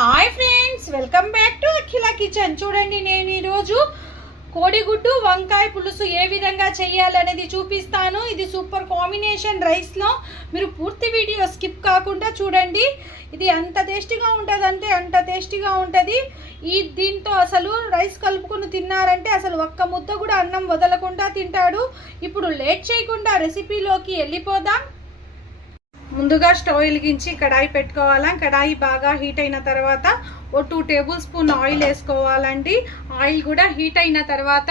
Hi friends, welcome back to Akhila kitchen. చూడండి, నేను ఈరోజు కోడిగుడ్డు వంకాయ పులుసు ఏ విధంగా చేయాలనేది చూపిస్తాను. ఇది సూపర్ కాంబినేషన్ రైస్లో. మీరు పూర్తి వీడియో స్కిప్ కాకుండా చూడండి. ఇది అంత టేస్టీగా ఉంటుంది అంటే అంత టేస్టీగా ఉంటుంది. దీంతో అసలు రైస్ కలుపుకొని తిన్నారంటే అసలు ఒక్క ముద్ద కూడా అన్నం వదలకుండా తింటాడు. ఇప్పుడు లేట్ చేయకుండా రెసిపీలోకి వెళ్ళిపోదాం. ముందుగా స్టవ్ వెలిగించి కడాయి పెట్టుకోవాలా. కడాయి బాగా హీట్ అయిన తర్వాత ఓ 2 టేబుల్ స్పూన్ ఆయిల్ వేసుకోవాలండి. ఆయిల్ కూడా హీట్ అయిన తర్వాత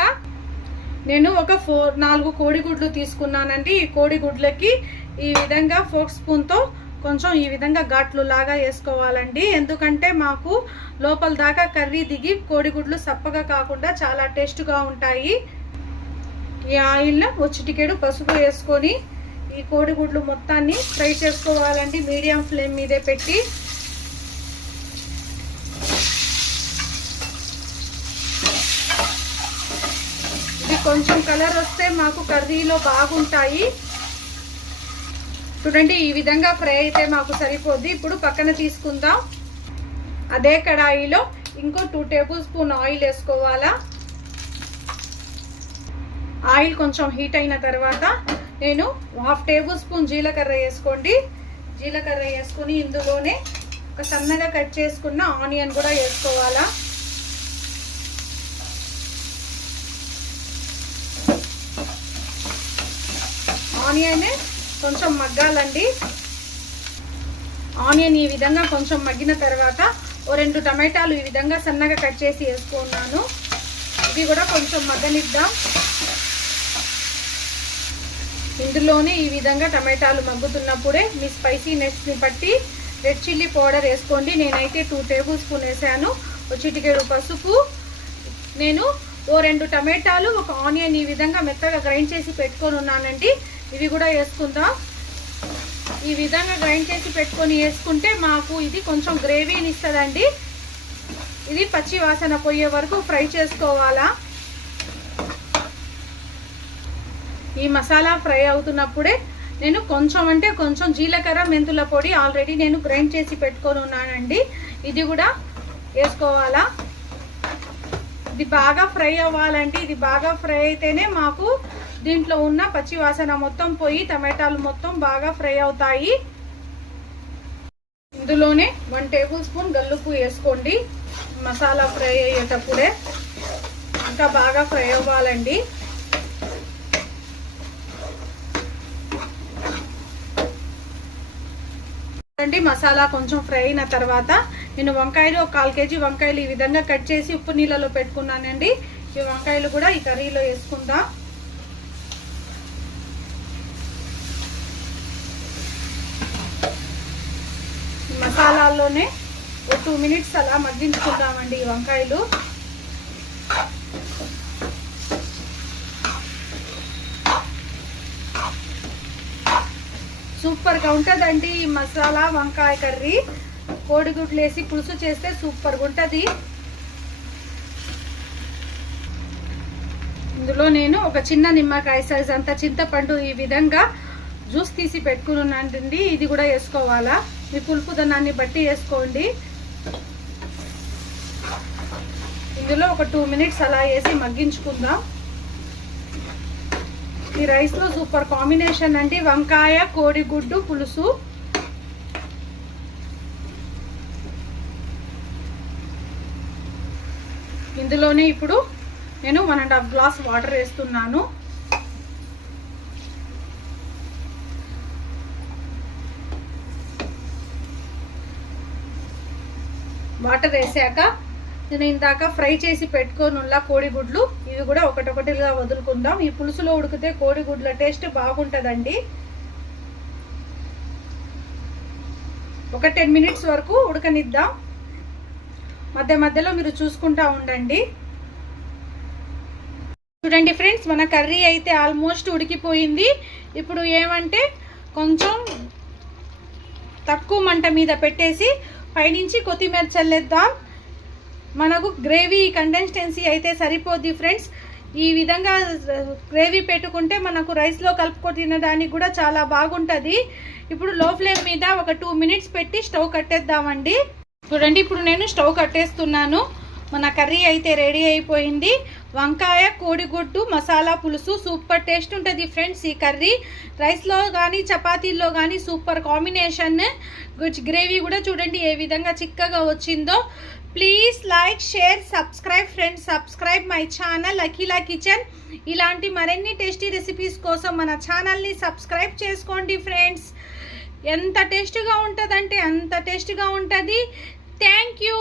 నేను ఒక 4 కోడిగుడ్లు తీసుకున్నానండి. ఈ కోడిగుడ్లకి ఈ విధంగా ఫోర్క్ స్పూన్తో కొంచెం ఈ విధంగా ఘాట్లు లాగా వేసుకోవాలండి. ఎందుకంటే మాకు లోపల దాకా కర్రీ దిగి కోడిగుడ్లు సప్పగా కాకుండా చాలా టేస్ట్గా ఉంటాయి. ఈ ఆయిల్లో చిటికెడు పసుపు వేసుకొని ఈ కోడిగుడ్లు మొత్తాన్ని ఫ్రై చేసుకోవాలండి. మీడియం ఫ్లేమ్ మీదే పెట్టి ఇది కొంచెం కలర్ వస్తే మాకు కర్రీలో బాగుంటాయి. చూడండి, ఈ విధంగా ఫ్రై అయితే మాకు సరిపోద్ది. ఇప్పుడు పక్కన తీసుకుందాం. అదే కడాయిలో ఇంకో 2 టేబుల్ స్పూన్ ఆయిల్ వేసుకోవాలా. ఆయిల్ కొంచెం హీట్ అయిన తర్వాత నేను 1/2 టేబుల్ స్పూన్ జీలకర్ర వేసుకోండి. జీలకర్ర వేసుకొని ఇందులోనే ఒక సన్నగా కట్ చేసుకున్న ఆనియన్ కూడా వేసుకోవాలా. ఆనియన్ కొంచెం మగ్గాలండి. ఆనియన్ ఈ విధంగా కొంచెం మగ్గిన తర్వాత ఓ 2 టమాటాలు ఈ విధంగా సన్నగా కట్ చేసి వేసుకున్నాను. ఇది కూడా కొంచెం మగ్గనిద్దాం. ఇందులోనే ఈ విధంగా టమాటాలు మగ్గుతున్నప్పుడే మీ స్పైసీనెస్ని బట్టి రెడ్ చిల్లీ పౌడర్ వేసుకోండి. నేనైతే 2 టేబుల్ స్పూన్ వేసాను. ఒక చిటికెడు పసుపు, నేను ఓ 2 టమాటాలు, ఒక ఆనియన్ ఈ విధంగా మెత్తగా గ్రైండ్ చేసి పెట్టుకొని ఉన్నానండి. ఇవి కూడా వేసుకుందాం. ఈ విధంగా గ్రైండ్ చేసి పెట్టుకొని వేసుకుంటే మాకు ఇది కొంచెం గ్రేవీని ఇస్తుందండి. ఇది పచ్చి వాసన పోయే వరకు ఫ్రై చేసుకోవాలా. ఈ మసాలా ఫ్రై అవుతున్నప్పుడే నేను కొంచెం జీలకర్ర మెంతుల పొడి ఆల్రెడీ నేను గ్రైండ్ చేసి పెట్టుకొని ఉన్నానండి. ఇది కూడా వేసుకోవాలా. ఇది బాగా ఫ్రై అవ్వాలండి. ఇది బాగా ఫ్రై అయితేనే మాకు దీంట్లో ఉన్న పచ్చి వాసన మొత్తం పోయి టమాటాలు మొత్తం బాగా ఫ్రై అవుతాయి. ఇందులోనే 1 టేబుల్ స్పూన్ గల్లుప్పు వేసుకోండి. మసాలా ఫ్రై అయ్యేటప్పుడే ఇంకా బాగా ఫ్రై అవ్వాలండి. మసాలా కొంచెం ఫ్రై అయిన తర్వాత నేను వంకాయలు ఒక 1/4 కేజీ వంకాయలు ఈ విధంగా కట్ చేసి ఉప్పు నీళ్ళలో పెట్టుకున్నానండి. ఈ వంకాయలు కూడా ఈ కర్రీలో వేసుకుందాం. మసాలాల్లోనే ఒక 2 మినిట్స్ అలా మగ్గించుకుందామండి ఈ వంకాయలు. సూపర్గా ఉంటుందండి ఈ మసాలా వంకాయ కర్రీ. కోడిగుడ్లు వేసి పులుసు చేస్తే సూపర్గా ఉంటుంది. ఇందులో నేను ఒక చిన్న నిమ్మకాయ సైజ్ అంత చింతపండు ఈ విధంగా జ్యూస్ తీసి పెట్టుకున్నానండి. ఇది కూడా వేసుకోవాలా. మీ పులుపు దనాన్ని బట్టి వేసుకోండి. ఇందులో ఒక 2 మినిట్స్ అలా వేసి మగ్గించుకుందాం. ఈ రైస్లో సూపర్ కాంబినేషన్ అండి వంకాయ కోడిగుడ్డు పులుసు. ఇందులోనే ఇప్పుడు నేను 1.5 గ్లాస్ వాటర్ వేస్తున్నాను. వాటర్ వేసాక నేను ఇందాక ఫ్రై చేసి పెట్టుకొని ఉన్న కోడిగుడ్లు ఇవి కూడా ఒకటొకటిగా వదులుకుందాం. ఈ పులుసులో ఉడికితే కోడిగుడ్ల టేస్ట్ బాగుంటుందండి. ఒక 10 మినిట్స్ వరకు ఉడకనిద్దాం. మధ్య మధ్యలో మీరు చూసుకుంటా ఉండండి. చూడండి ఫ్రెండ్స్, మన కర్రీ అయితే ఆల్మోస్ట్ ఉడికిపోయింది. ఇప్పుడు ఏమంటే కొంచెం తక్కువ మంట మీద పెట్టేసి పైనుంచి కొత్తిమీర చల్లేద్దాం. మనకు గ్రేవీ కన్సిస్టెన్సీ అయితే సరిపోద్ది ఫ్రెండ్స్. ఈ విధంగా గ్రేవీ పెట్టుకుంటే మనకు రైస్లో కలుపుకొని తినడానికి కూడా చాలా బాగుంటుంది. ఇప్పుడు లో ఫ్లేమ్ మీద ఒక 2 మినిట్స్ పెట్టి స్టవ్ కట్టేద్దామండి. చూడండి, ఇప్పుడు నేను స్టవ్ కట్టేస్తున్నాను. మన కర్రీ అయితే రెడీ అయిపోయింది. వంకాయ కోడిగుడ్డు మసాలా పులుసు సూపర్ టేస్ట్ ఉంటుంది ఫ్రెండ్స్. ఈ కర్రీ రైస్లో కానీ చపాతీల్లో కానీ సూపర్ కాంబినేషన్. గ్రేవీ కూడా చూడండి ఏ విధంగా చిక్కగా వచ్చిందో. Please like, share, subscribe friends. Subscribe my channel Akhila kitchen. ఇలాంటి మరిన్ని టేస్టీ రెసిపీస్ కోసం మన ఛానల్ని సబ్స్క్రైబ్ చేసుకోండి ఫ్రెండ్స్. ఎంత టేస్ట్గా ఉంటుందంటే అంత టేస్ట్గా ఉంటుంది. Thank you.